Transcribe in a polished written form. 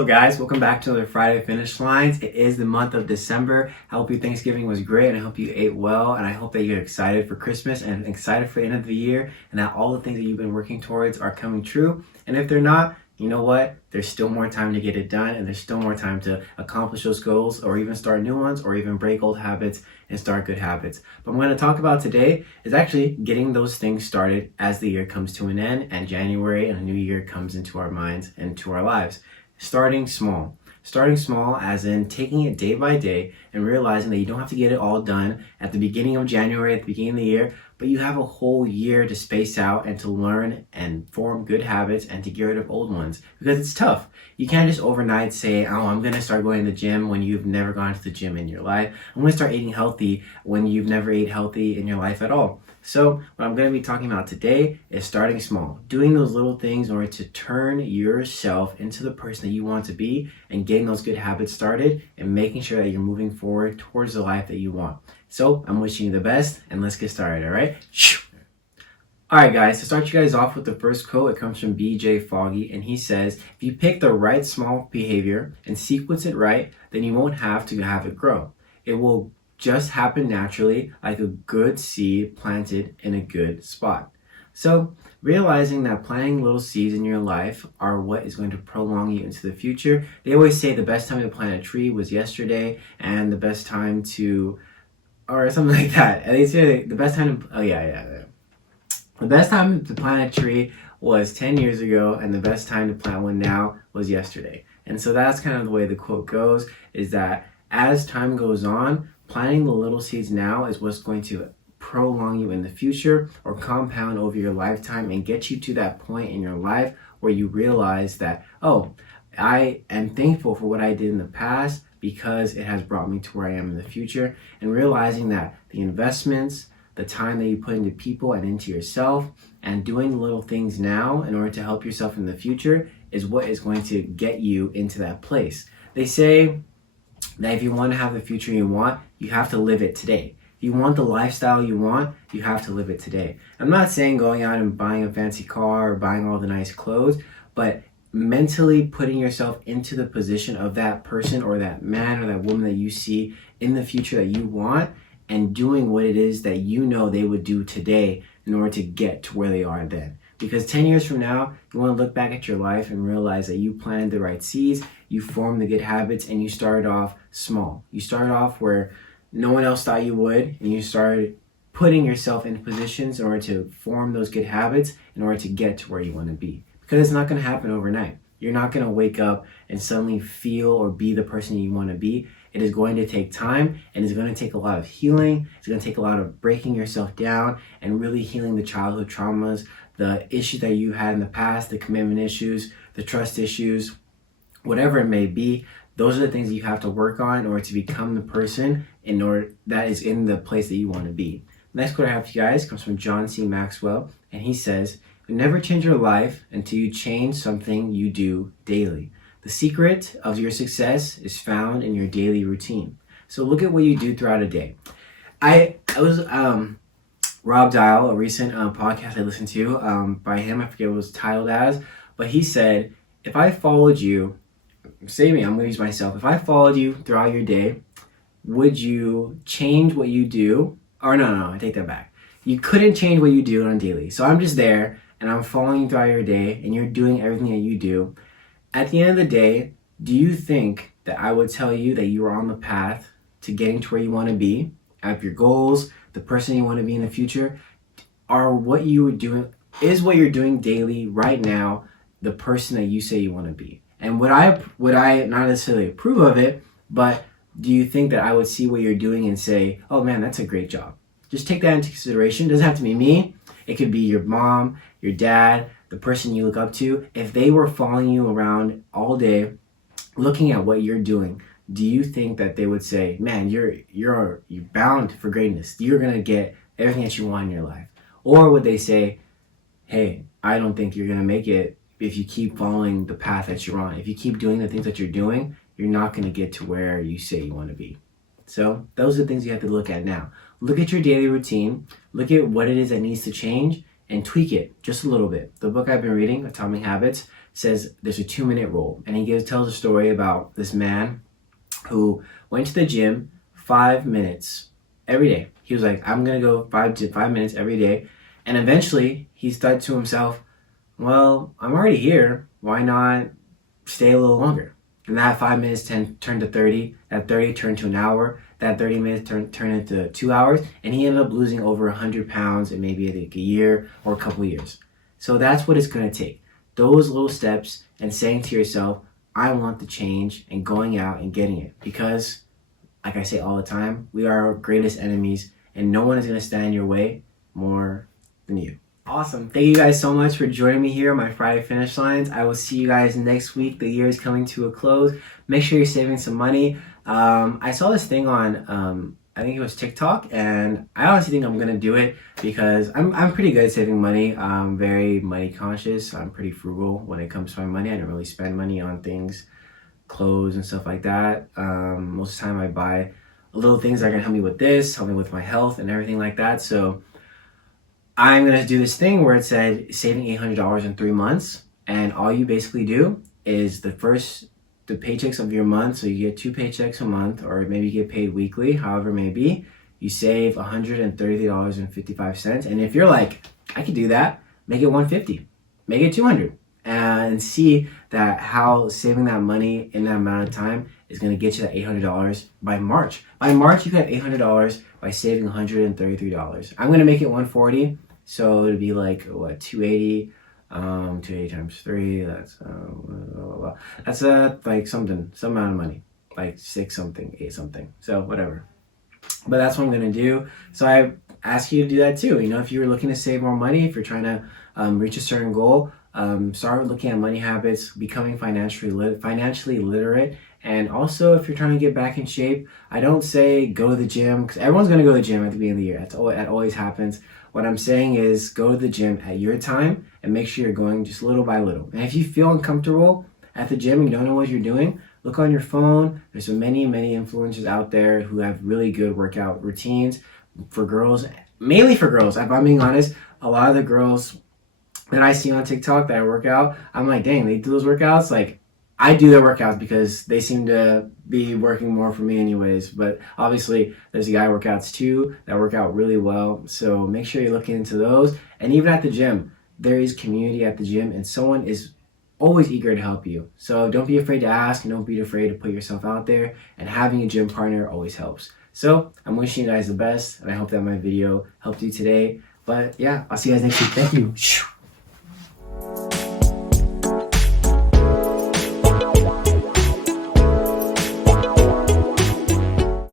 up, guys? Welcome back to another Friday Finish Lines. It is the month of December. I hope your Thanksgiving was great, and I hope you ate well, and I hope that you're excited for Christmas and excited for the end of the year, and that all the things that you've been working towards are coming true. And if they're not, you know what? There's still more time to get it done, and there's still more time to accomplish those goals, or even start new ones, or even break old habits and start good habits. But what I'm going to talk about today is actually getting those things started as the year comes to an end, and January and a new year comes into our minds and to our lives. Starting small. Starting small as in taking it day by day and realizing that you don't have to get it all done at the beginning of January, at the beginning of the year, but you have a whole year to space out and to learn and form good habits and to get rid of old ones, because it's tough. You can't just overnight say, oh, I'm going to start going to the gym when you've never gone to the gym in your life. I'm going to start eating healthy when you've never ate healthy in your life at all. So what I'm going to be talking about today is starting small, doing those little things in order to turn yourself into the person that you want to be and getting those good habits started and making sure that you're moving forward towards the life that you want. So I'm wishing you the best, and let's get started, all right? All right, guys, to start you guys off with the first quote, it comes from BJ Foggy, and he says, if you pick the right small behavior and sequence it right, then you won't have to have it grow. It will just happen naturally, like a good seed planted in a good spot. So realizing that planting little seeds in your life are what is going to prolong you into the future. They always say the best time to plant a tree was yesterday, and the best time to, or something like that. And they say the best time to, the best time to plant a tree was 10 years ago, and the best time to plant one now was yesterday. And so that's kind of the way the quote goes, is that as time goes on, planting the little seeds now is what's going to prolong you in the future or compound over your lifetime and get you to that point in your life where you realize that, oh, I am thankful for what I did in the past because it has brought me to where I am in the future, and realizing that the investments, the time that you put into people and into yourself, and doing little things now in order to help yourself in the future is what is going to get you into that place. They say that if you want to have the future you want, you have to live it today. If you want the lifestyle you want, you have to live it today. I'm not saying going out and buying a fancy car or buying all the nice clothes, but mentally putting yourself into the position of that person or that man or that woman that you see in the future that you want, and doing what it is that you know they would do today in order to get to where they are then. Because 10 years from now, you want to look back at your life and realize that you planted the right seeds, you formed the good habits, and you started off small. You started off where no one else thought you would, and you started putting yourself in positions in order to form those good habits in order to get to where you want to be. Because it's not going to happen overnight. You're not going to wake up and suddenly feel or be the person you want to be. It is going to take time, and it's going to take a lot of healing. It's going to take a lot of breaking yourself down and really healing the childhood traumas, the issues that you had in the past, the commitment issues, the trust issues, whatever it may be. Those are the things that you have to work on in order to become the person in order that is in the place that you want to be. Next quote I have for you guys comes from John C. Maxwell, and he says, "You never change your life until you change something you do daily. The secret of your success is found in your daily routine." So look at what you do throughout a day. I was Rob Dial, a recent podcast I listened to by him. I forget what it was titled as, but he said, if I followed you, say me, I'm going to use myself. If I followed you throughout your day, would you change what you do? Or no, I take that back. You couldn't change what you do on daily. So I'm just there and I'm following you throughout your day and you're doing everything that you do. At the end of the day, do you think that I would tell you that you are on the path to getting to where you want to be, of your goals, the person you want to be in the future? Are what you are doing, is what you're doing daily right now the person that you say you want to be? And would I not necessarily approve of it, but do you think that I would see what you're doing and say, oh man, that's a great job? Just take that into consideration. It doesn't have to be me. It could be your mom, your dad, the person you look up to. If they were following you around all day, looking at what you're doing, do you think that they would say, man, you're bound for greatness. You're going to get everything that you want in your life? Or would they say, hey, I don't think you're going to make it if you keep following the path that you're on. If you keep doing the things that you're doing, you're not going to get to where you say you want to be. So those are the things you have to look at now. Look at your daily routine. Look at what it is that needs to change and tweak it just a little bit. The book I've been reading, Atomic Habits, says there's a 2-minute rule, and he tells a story about this man who went to the gym 5 minutes every day. He was like, I'm gonna go 5 minutes every day, and eventually he thought to himself, well, I'm already here, why not stay a little longer? And that 5 minutes turned to 30, that 30 turned to an hour, that 30 minutes turned into 2 hours, and he ended up losing over 100 pounds in maybe like a year or a couple years. So that's what it's gonna take. Those little steps and saying to yourself, I want the change, and going out and getting it. Because, like I say all the time, we are our greatest enemies, and no one is gonna stand in your way more than you. Awesome. Thank you guys so much for joining me here on my Friday Finish Lines. I will see you guys next week. The year is coming to a close. Make sure you're saving some money. I saw this thing on, I think it was TikTok, and I honestly think I'm going to do it because I'm pretty good at saving money. I'm very money conscious. I'm pretty frugal when it comes to my money. I don't really spend money on things, clothes and stuff like that. Most of the time I buy little things that are going to help me with this, help me with my health and everything like that. So I'm going to do this thing where it said saving $800 in 3 months. And all you basically do is the paychecks of your month. So you get 2 paychecks a month, or maybe you get paid weekly, however it may be. You save $133.55. And if you're like, I could do that, make it $150, make it $200, and see that how saving that money in that amount of time is going to get you that $800 by March. By March, you have $800 by saving $133. I'm going to make it $140. So it'd be like, what, 280, 280 times 3, that's, that's like some amount of money, like 6 something, 8 something, so whatever. But that's what I'm going to do. So I ask you to do that too. You know, if you're looking to save more money, if you're trying to reach a certain goal, start looking at money habits, becoming financially literate. And also, if you're trying to get back in shape, I don't say go to the gym, because everyone's going to go to the gym at the beginning of the year. That always happens. What I'm saying is go to the gym at your time and make sure you're going just little by little. And if you feel uncomfortable at the gym and you don't know what you're doing, look on your phone. There's so many influencers out there who have really good workout routines for girls, mainly for girls. If I'm being honest, a lot of the girls that I see on TikTok that I work out, I'm like, dang, they do those workouts. Like, I do their workouts because they seem to be working more for me anyways. But obviously, there's a guy workouts too that work out really well. So make sure you're looking into those. And even at the gym, there is community at the gym, and someone is always eager to help you. So don't be afraid to ask, and don't be afraid to put yourself out there. And having a gym partner always helps. So I'm wishing you guys the best, and I hope that my video helped you today. But yeah, I'll see you guys next week. Thank you.